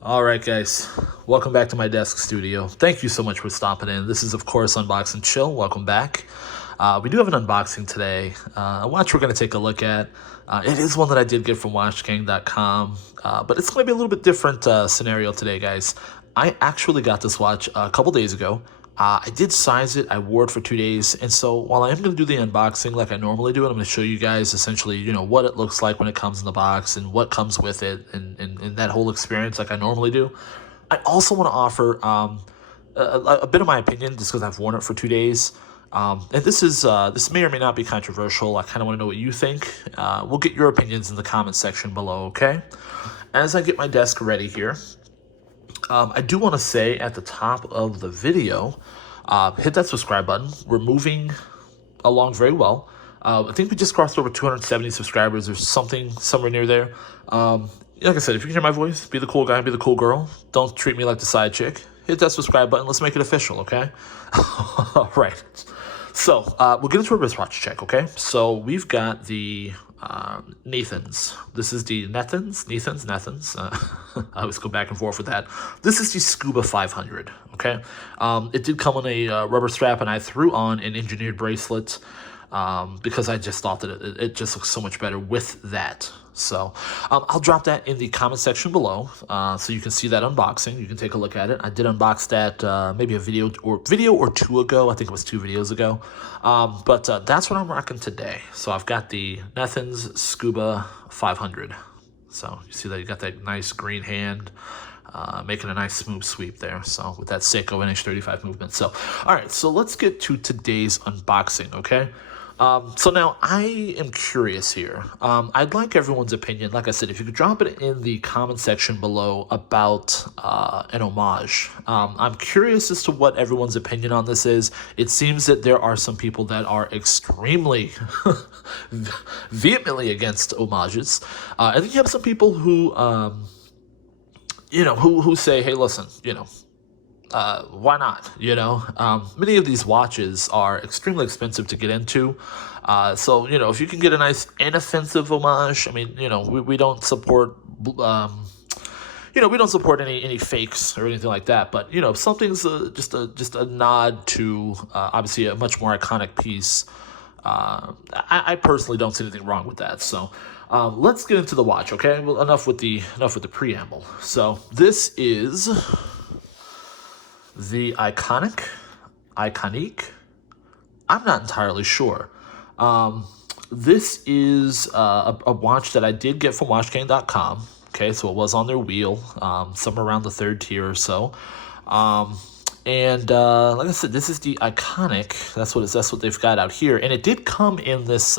All right, guys, welcome back to my desk studio. Thank you so much for stopping in. This is, of course, Unbox and Chill. Welcome back. We do have an unboxing today. A watch we're going to take a look at. It is one that I did get from WatchGang.com, but it's going to be a little bit different scenario today, guys. I actually got this watch a couple days ago. I did size it, I wore it for 2 days, and so while I am going to do the unboxing like I normally do, and I'm going to show you guys essentially, what it looks like when it comes in the box and what comes with it and that whole experience like I normally do, I also want to offer a bit of my opinion just because I've worn it for 2 days. And this may or may not be controversial. I kind of want to know what you think. We'll get your opinions in the comment section below, okay? As I get my desk ready here, I do want to say at the top of the video, hit that subscribe button. We're moving along very well. I think we just crossed over 270 subscribers or something, somewhere near there. Like I said, if you can hear my voice, be the cool guy, be the cool girl. Don't treat me like the side chick. Hit that subscribe button. Let's make it official, okay? All right. So we'll get into a wristwatch check, okay? So we've got the Nethuns. This is the Nethuns. I always go back and forth with that. This is the Scuba 500, okay? It did come on a rubber strap, and I threw on an engineered bracelet because I just thought that it just looks so much better with that. So I'll drop that in the comment section below, so you can see that unboxing. You can take a look at it. I did unbox that maybe a video or two ago. I think it was 2 videos ago. But that's what I'm rocking today. So I've got the Nethuns Scuba 500. So you see that you got that nice green hand. Making a nice smooth sweep there, so with that Seiko NH35 movement. So, all right, so let's get to today's unboxing, okay? So now I am curious here. I'd like everyone's opinion. Like I said, if you could drop it in the comment section below about an homage. I'm curious as to what everyone's opinion on this is. It seems that there are some people that are extremely vehemently against homages. And then you have some people who who say, hey, listen, why not? Many of these watches are extremely expensive to get into. So, if you can get a nice inoffensive homage, I mean, we don't support, we don't support any fakes or anything like that. But, if something's just a nod to, obviously, a much more iconic piece, I personally don't see anything wrong with that. So, let's get into the watch, okay? Well, enough with the preamble. So this is the iconic. I'm not entirely sure. This is a watch that I did get from WatchGang.com. Okay, so it was on their wheel, somewhere around the 3rd tier or so. And like I said, this is the iconic. That's what they've got out here, and it did come in this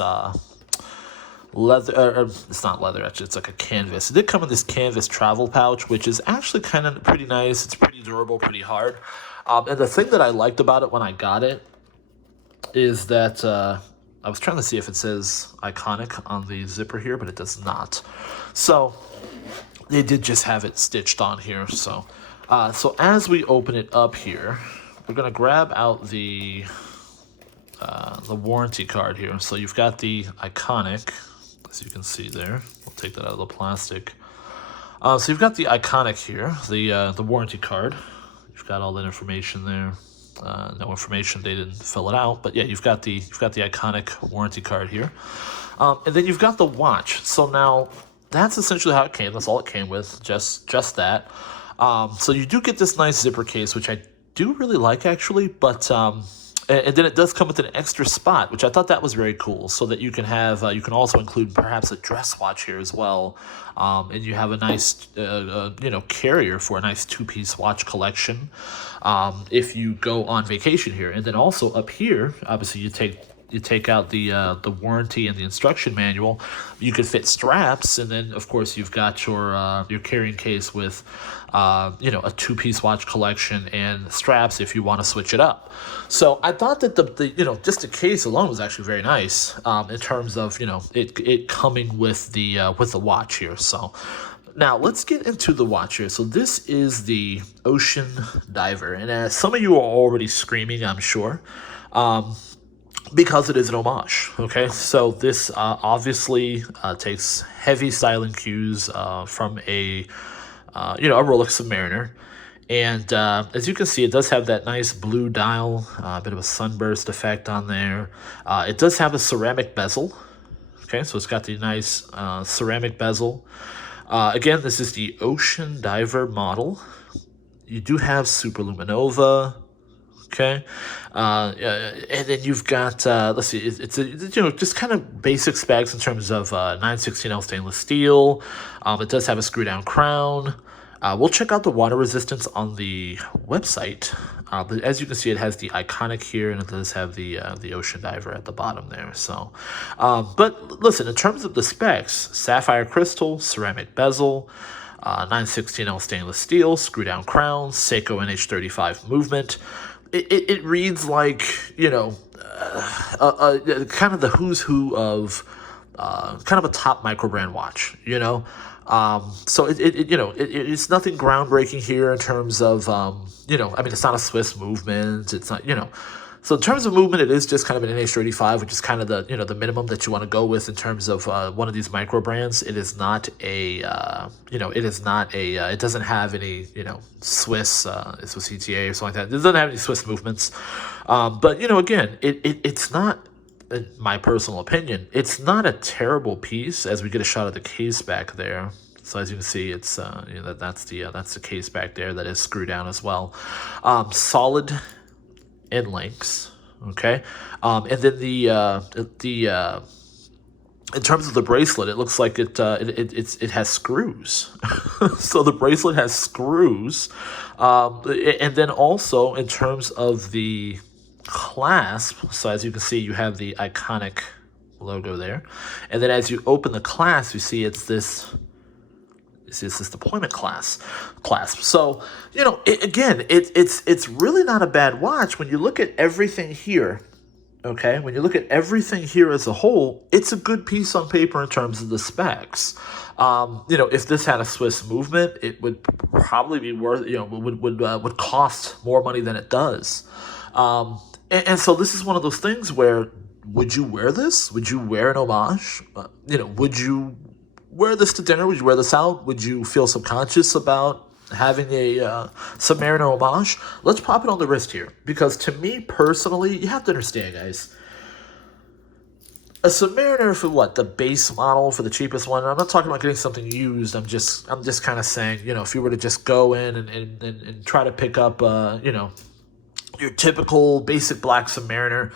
leather. It's not leather, actually. It's like a canvas. It did come in this canvas travel pouch, which is actually kind of pretty nice. It's pretty durable, pretty hard. And the thing that I liked about it when I got it is that I was trying to see if it says iconic on the zipper here, but it does not. So they did just have it stitched on here. So as we open it up here, we're gonna grab out the warranty card here. So you've got the iconic, as you can see there. We'll take that out of the plastic. So you've got the iconic here, the warranty card. You've got all that information there. No information, they didn't fill it out, but yeah, you've got the iconic warranty card here. And then you've got the watch. So now that's essentially how it came. That's all it came with, just that. So you do get this nice zipper case, which I do really like actually, but and then it does come with an extra spot, which I thought that was very cool, so that you can have, you can also include perhaps a dress watch here as well, and you have a nice, carrier for a nice 2-piece watch collection, if you go on vacation here. And then also up here, obviously you take out the warranty and the instruction manual. You could fit straps, and then of course you've got your carrying case with a 2-piece watch collection and straps if you want to switch it up. So I thought that the just the case alone was actually very nice, in terms of it coming with the watch here. So now let's get into the watch here. So this is the Ocean Diver, and as some of you are already screaming, I'm sure, because it is an homage. Okay, so this obviously takes heavy styling cues from a a Rolex Submariner. And as you can see, it does have that nice blue dial, a bit of a sunburst effect on there. It does have a ceramic bezel. Okay, so it's got the nice ceramic bezel. Again, this is the Ocean Diver model. You do have Superluminova. Okay, and then you've got let's see, just kind of basic specs in terms of 916L stainless steel. It does have a screw down crown. We'll check out the water resistance on the website. But as you can see, it has the iconic here, and it does have the Ocean Diver at the bottom there. So, but listen, in terms of the specs, sapphire crystal, ceramic bezel, 916L stainless steel, screw down crown, Seiko NH35 movement. It reads like, kind of the who's who of kind of a top micro brand watch, so it's nothing groundbreaking here in terms of, it's not a Swiss movement. It's not, so in terms of movement, it is just kind of an NH35, which is kind of the minimum that you want to go with in terms of one of these micro brands. It is not a, it doesn't have any, Swiss, Swiss ETA or something like that. It doesn't have any Swiss movements. But, again, it's not, in my personal opinion, it's not a terrible piece as we get a shot of the case back there. So as you can see, it's that's the case back there that is screwed down as well. Solid end links, okay, and then the in terms of the bracelet, it looks like it has screws. So the bracelet has screws, and then also in terms of the clasp. So as you can see, you have the iconic logo there, and then as you open the clasp, you see it's this deployment clasp. So it's really not a bad watch when you look at everything here. Okay, when you look at everything here as a whole, it's a good piece on paper in terms of the specs. If this had a Swiss movement, it would probably be worth, would cost more money than it does. And so this is one of those things where, would you wear this? Would you wear an homage? Would you wear this to dinner? Would you wear this out? Would you feel subconscious about having a Submariner homage? Let's pop it on the wrist here, because to me personally, you have to understand, guys, a Submariner for what, the base model, for the cheapest one. I'm not talking about getting something used. I'm just kind of saying, if you were to just go in and try to pick up your typical basic black Submariner.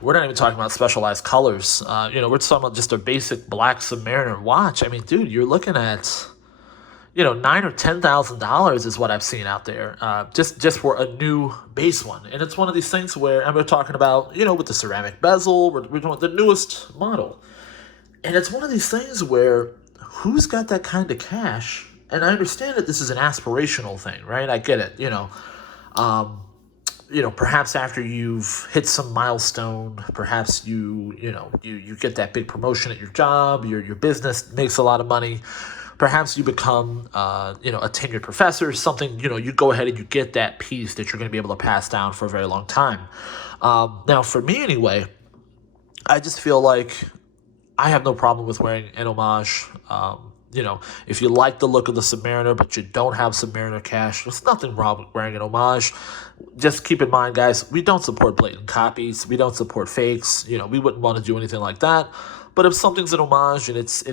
We're not even talking about specialized colors. We're talking about just a basic black Submariner watch. I mean, dude, you're looking at, $9,000 or $10,000 is what I've seen out there, just for a new base one. And it's one of these things where, and we're talking about, with the ceramic bezel, we're talking about the newest model. And it's one of these things where, who's got that kind of cash? And I understand that this is an aspirational thing, right? I get it, perhaps after you've hit some milestone, perhaps you get that big promotion at your job, your business makes a lot of money, perhaps you become, a tenured professor, something, you go ahead and you get that piece that you're going to be able to pass down for a very long time. Now, for me anyway, I just feel like I have no problem with wearing an homage. If you like the look of the Submariner, but you don't have Submariner cash, there's nothing wrong with wearing an homage. Just keep in mind, guys, we don't support blatant copies. We don't support fakes. We wouldn't want to do anything like that. But if something's an homage and it's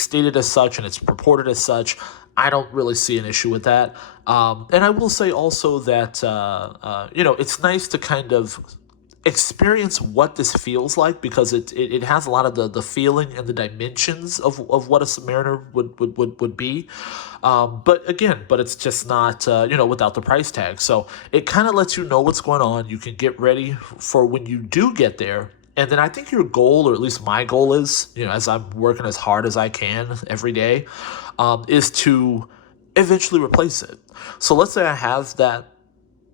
stated as such and it's purported as such, I don't really see an issue with that. And I will say also that it's nice to kind of experience what this feels like, because it has a lot of the feeling and the dimensions of what a Submariner would be, but it's just not without the price tag. So it kind of lets you know what's going on. You can get ready for when you do get there. And then I think your goal, or at least my goal is, as I'm working as hard as I can every day, is to eventually replace it. So let's say I have that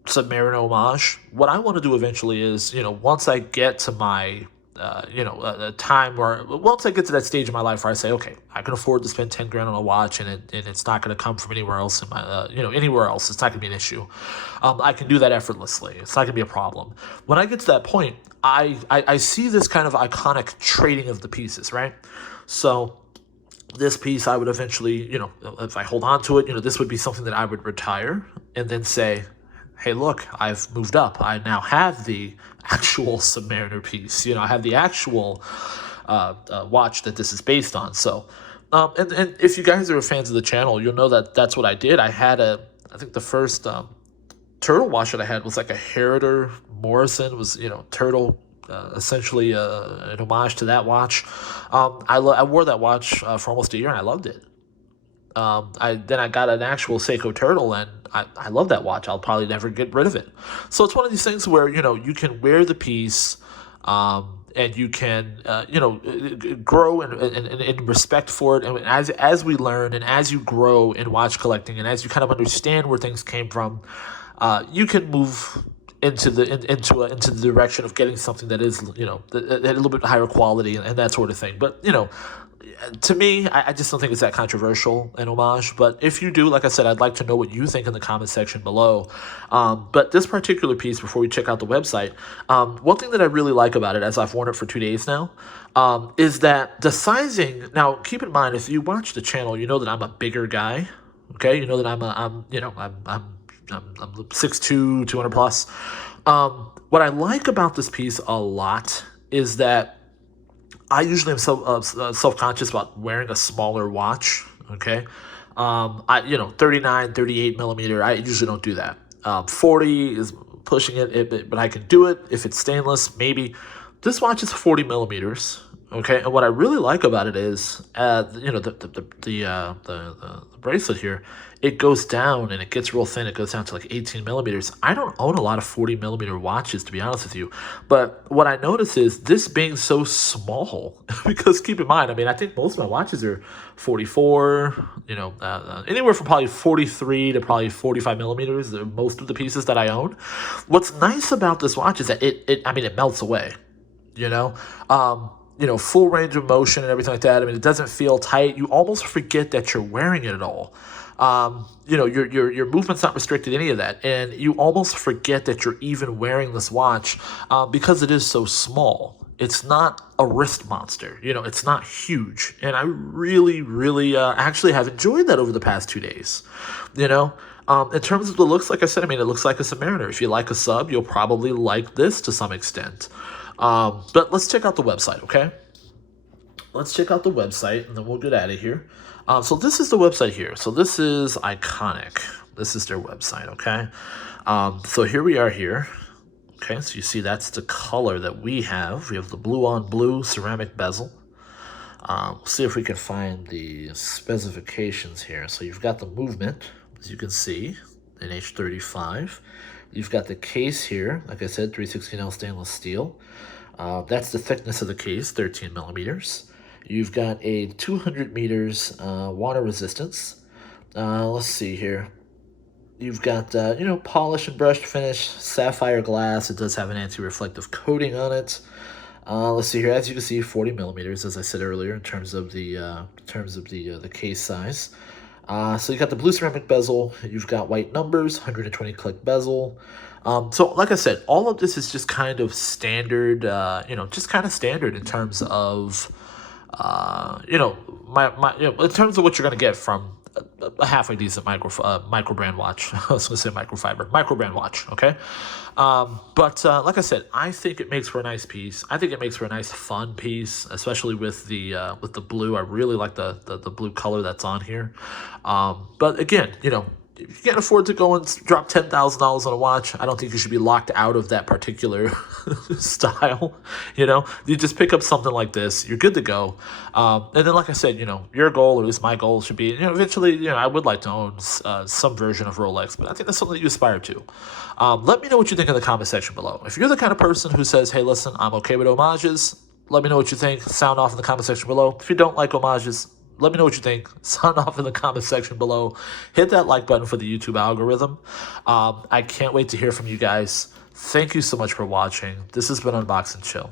Submariner homage. What I want to do eventually is, once I get to my, a time where, once I get to that stage in my life where I say, okay, I can afford to spend 10 grand on a watch, and it's not going to come from anywhere else in my, anywhere else. It's not going to be an issue. I can do that effortlessly. It's not going to be a problem. When I get to that point, I see this kind of iconic trading of the pieces, right? So this piece I would eventually, if I hold on to it, this would be something that I would retire and then say, hey, look, I've moved up. I now have the actual Submariner piece. I have the actual watch that this is based on. So, and if you guys are fans of the channel, you'll know that that's what I did. I think the first turtle watch that I had was like a Heriter Morrison. It was, turtle, essentially an homage to that watch. I wore that watch for almost a year and I loved it. I got an actual Seiko Turtle, and I love that watch. I'll probably never get rid of it. So it's one of these things where, you can wear the piece, and you can, grow in respect for it. And as we learn and as you grow in watch collecting and as you kind of understand where things came from, you can move into the direction of getting something that is, a little bit higher quality and that sort of thing. But, to me, I just don't think it's that controversial an homage. But if you do, like I said, I'd like to know what you think in the comment section below. But this particular piece, before we check out the website, one thing that I really like about it, as I've worn it for 2 days now, is that the sizing. Now, keep in mind, if you watch the channel, you know that I'm a bigger guy. Okay, you know that I'm 6'2", 200 plus. What I like about this piece a lot is that I usually am self-conscious about wearing a smaller watch, okay? 39, 38 millimeter, I usually don't do that. 40 is pushing it, but I can do it if it's stainless, maybe. This watch is 40 millimeters, okay? And what I really like about it is, the bracelet here, it goes down and it gets real thin. It goes down to like 18 millimeters. I don't own a lot of 40 millimeter watches, to be honest with you. But what I notice is this being so small, because keep in mind, I think most of my watches are 44, anywhere from probably 43 to probably 45 millimeters, most of the pieces that I own. What's nice about this watch is that it melts away, full range of motion and everything like that. It doesn't feel tight. You almost forget that you're wearing it at all. Your movement's not restricted, any of that, and you almost forget that you're even wearing this watch because it is so small. It's not a wrist monster, it's not huge, and I really, really actually have enjoyed that over the past 2 days. In terms of the looks, like I said, it looks like a Submariner. If you like a sub, you'll probably like this to some extent. But let's check out the website, okay? Let's check out the website, and then we'll get out of here. So this is the website here. So this is Iconic. This is their website, okay? So here we are here. Okay, so you see that's the color that we have. We have the blue on blue ceramic bezel. We'll see if we can find the specifications here. So you've got the movement, as you can see, in H35. You've got the case here, like I said, 316L stainless steel. That's the thickness of the case, 13 millimeters. You've got a 200 meters water resistance. Let's see here. You've got, polished and brushed finish, sapphire glass. It does have an anti-reflective coating on it. Let's see here. As you can see, 40 millimeters, as I said earlier, in terms of the case size. So you got the blue ceramic bezel. You've got white numbers, 120 click bezel. So like I said, all of this is just kind of standard. Just kind of standard in terms of. In terms of what you're going to get from a halfway decent micro brand watch. I was going to say micro brand watch, okay? But like I said, I think it makes for a nice piece. I think it makes for a nice fun piece, especially with the blue. I really like the blue color that's on here. But again, if you can't afford to go and drop $10,000 on a watch, I don't think you should be locked out of that particular style. You just pick up something like this, you're good to go. And then, like I said, your goal, or at least my goal, should be, eventually, I would like to own some version of Rolex, but I think that's something that you aspire to. Let me know what you think in the comment section below. If you're the kind of person who says, hey, listen, I'm okay with homages, let me know what you think. Sound off in the comment section below. If you don't like homages, let me know what you think. Sound off in the comment section below. Hit that like button for the YouTube algorithm. I can't wait to hear from you guys. Thank you so much for watching. This has been Unbox and Chill.